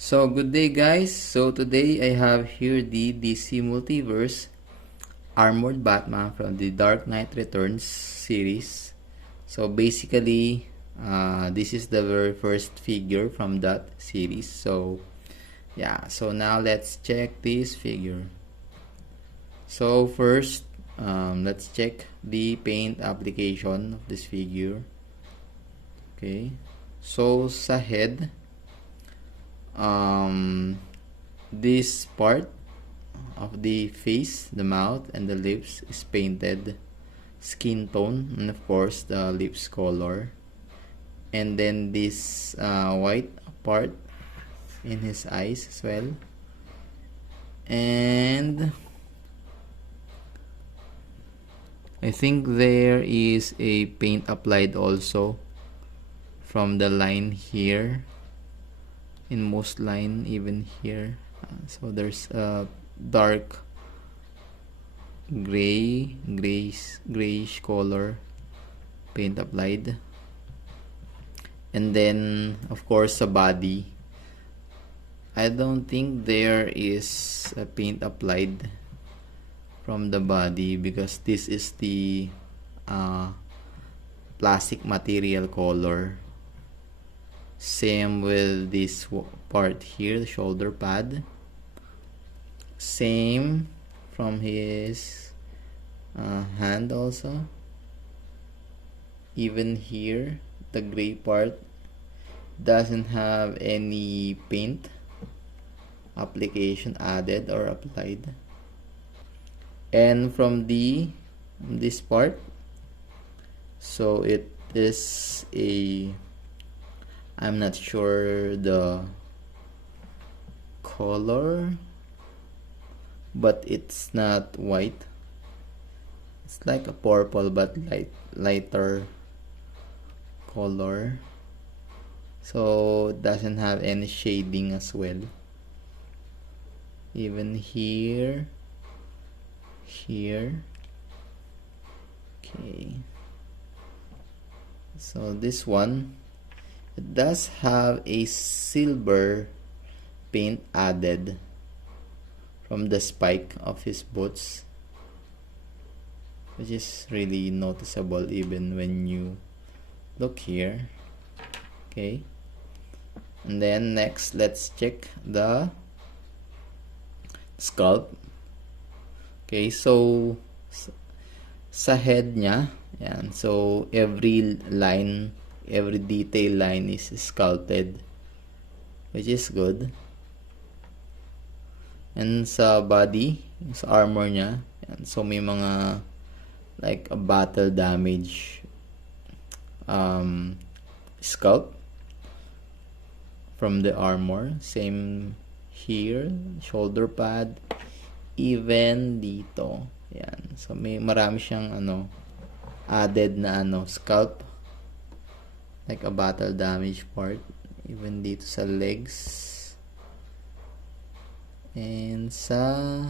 So good day guys. So today I have here the DC Multiverse Armored Batman from the Dark Knight Returns series. So basically this is the very first figure from that series. So yeah, so now let's check this figure. So first let's check the paint application of this figure. Okay, so sa head, this part of the face, the mouth and the lips is painted skin tone, and of course the lips color, and then this white part in his eyes as well, and I think there is a paint applied also from the line here, in most line, even here. So there's a dark grayish color paint applied, and then of course the body, I don't think there is a paint applied from the body because this is the plastic material color. Same with this part here, the shoulder pad. Same from his hand also. Even here, the gray part doesn't have any paint application added or applied. And from this part, so it is a, I'm not sure the color, but it's not white. It's like a purple but lighter color. So it doesn't have any shading as well. Even here. Okay. So this one, it does have a silver paint added from the spike of his boots, which is really noticeable even when you look here. Okay, and then next let's check the sculpt. Okay, so sa head niya, yan, so every line, every detail line is sculpted, which is good. And sa body, sa armor niya, yan, so may mga like a battle damage sculpt from the armor. Same here, shoulder pad, even dito. Yan, so may marami siyang added na sculpt, like a battle damage part, even dito sa legs and sa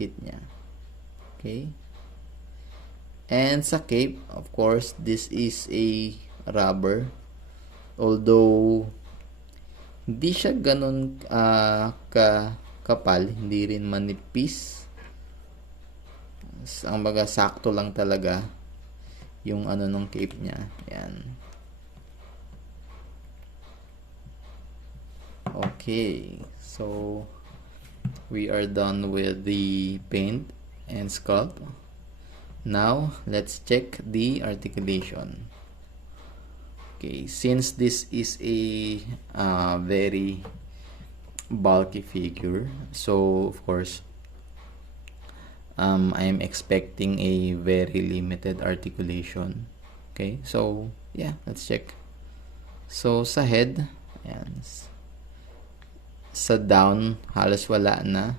feet niya. Okay, and sa cape, of course this is a rubber, although hindi siya ganun kapal, hindi rin manipis. Ang baga sakto lang talaga yung nung cape niya. Yan. Okay, so we are done with the paint and sculpt. Now let's check the articulation. Okay, since this is a very bulky figure, so of course I'm expecting a very limited articulation. Okay, so yeah, let's check. So sa head, ayan, sa down halos wala na.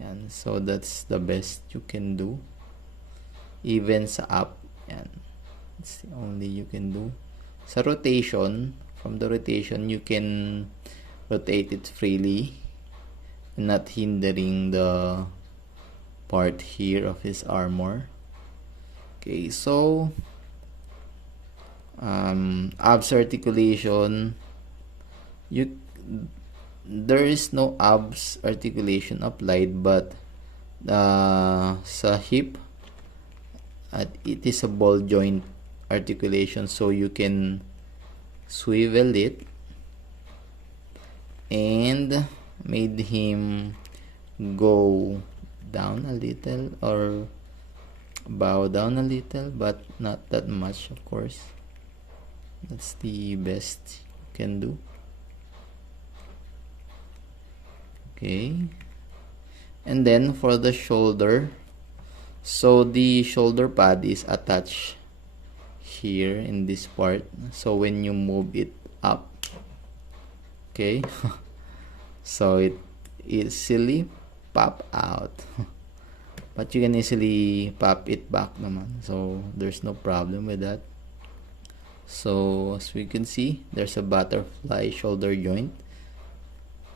Yan, so that's the best you can do. Even sa up, yan, it's the only you can do. Sa rotation, from the rotation you can rotate it freely, not hindering the part here of his armor. Okay, so abs articulation, there is no abs articulation applied, but sa hip, it is a ball joint articulation, so you can swivel it and made him go down a little or bow down a little, but not that much, of course. That's the best you can do. Okay, and then for the shoulder, so the shoulder pad is attached here in this part, so when you move it up, okay, so it easily pop out. But you can easily pop it back naman, so there's no problem with that. So as we can see, there's a butterfly shoulder joint,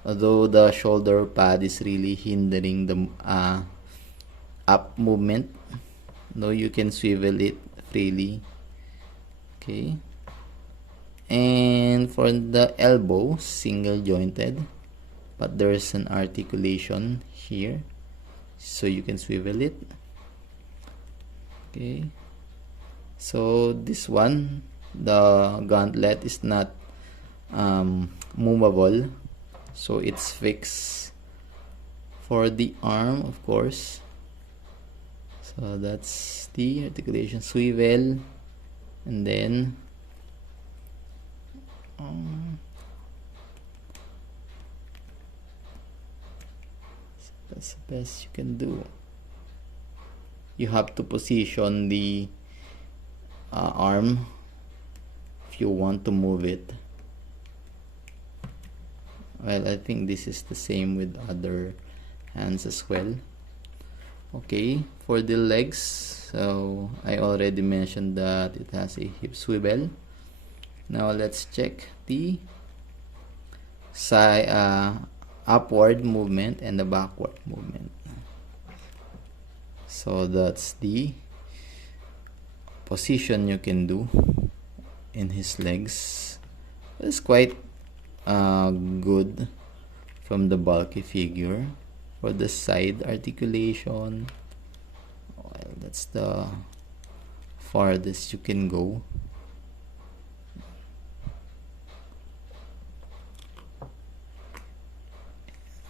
although the shoulder pad is really hindering the up movement, though you can swivel it freely. Okay, and for the elbow, single jointed, but there's an articulation here, so you can swivel it. Okay, so this one, the gauntlet is not movable, so it's fixed. For the arm, of course, so that's the articulation, swivel, and then that's the best you can do. You have to position the arm if you want to move it. Well, I think this is the same with other hands as well. Okay, for the legs, so I already mentioned that it has a hip swivel. Now let's check the side upward movement and the backward movement. So that's the position you can do in his legs. It's quite good from the bulky figure. For the side articulation, well, that's the farthest you can go.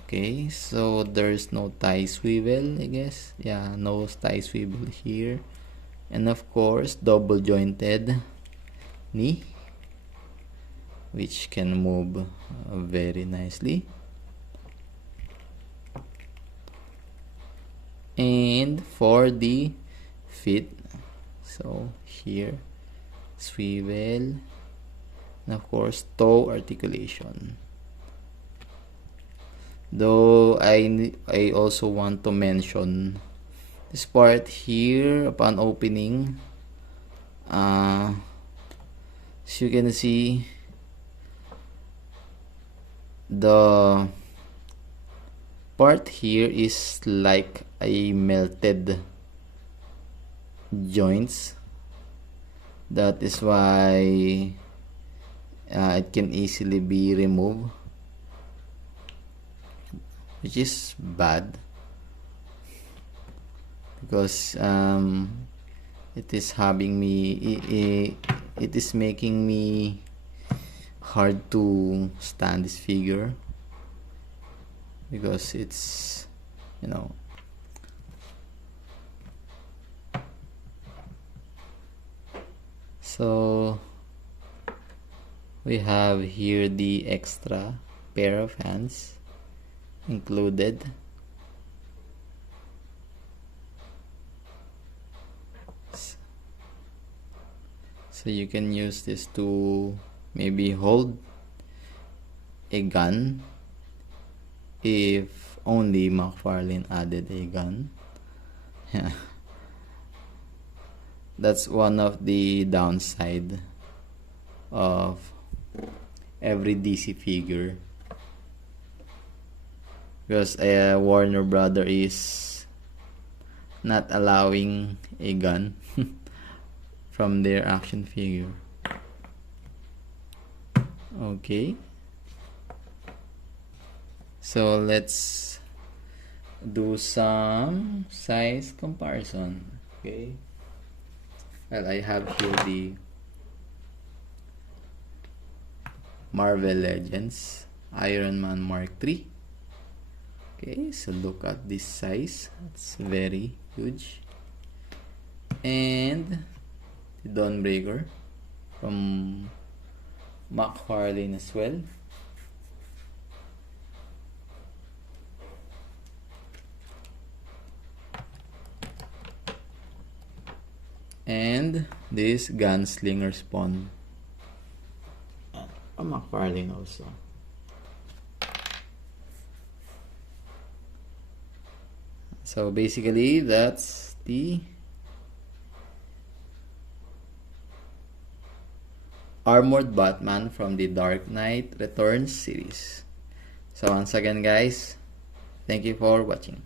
Okay, so there's no thigh swivel, I guess. Yeah, no thigh swivel here. And of course, double jointed knee, which can move very nicely. And for the feet, so here, swivel, and of course, toe articulation. Though I also want to mention this part here upon opening. As you can see, the part here is like a melted joints. That is why it can easily be removed, which is bad because it is having me it is making me hard to stand this figure because it's, you know, so we have here the extra pair of hands included. So you can use this to maybe hold a gun if only McFarlane added a gun. That's one of the downside of every DC figure, because Warner Brother is not allowing a gun from their action figure. Okay, So let's do some size comparison. Okay. Well, I have here the Marvel Legends Iron Man Mark III. Okay, so look at this size. It's very huge. And the Dawnbreaker from McFarlane as well. And this Gunslinger Spawn. McFarlane also. So basically, that's the Armored Batman from the Dark Knight Returns series. So once again guys, thank you for watching.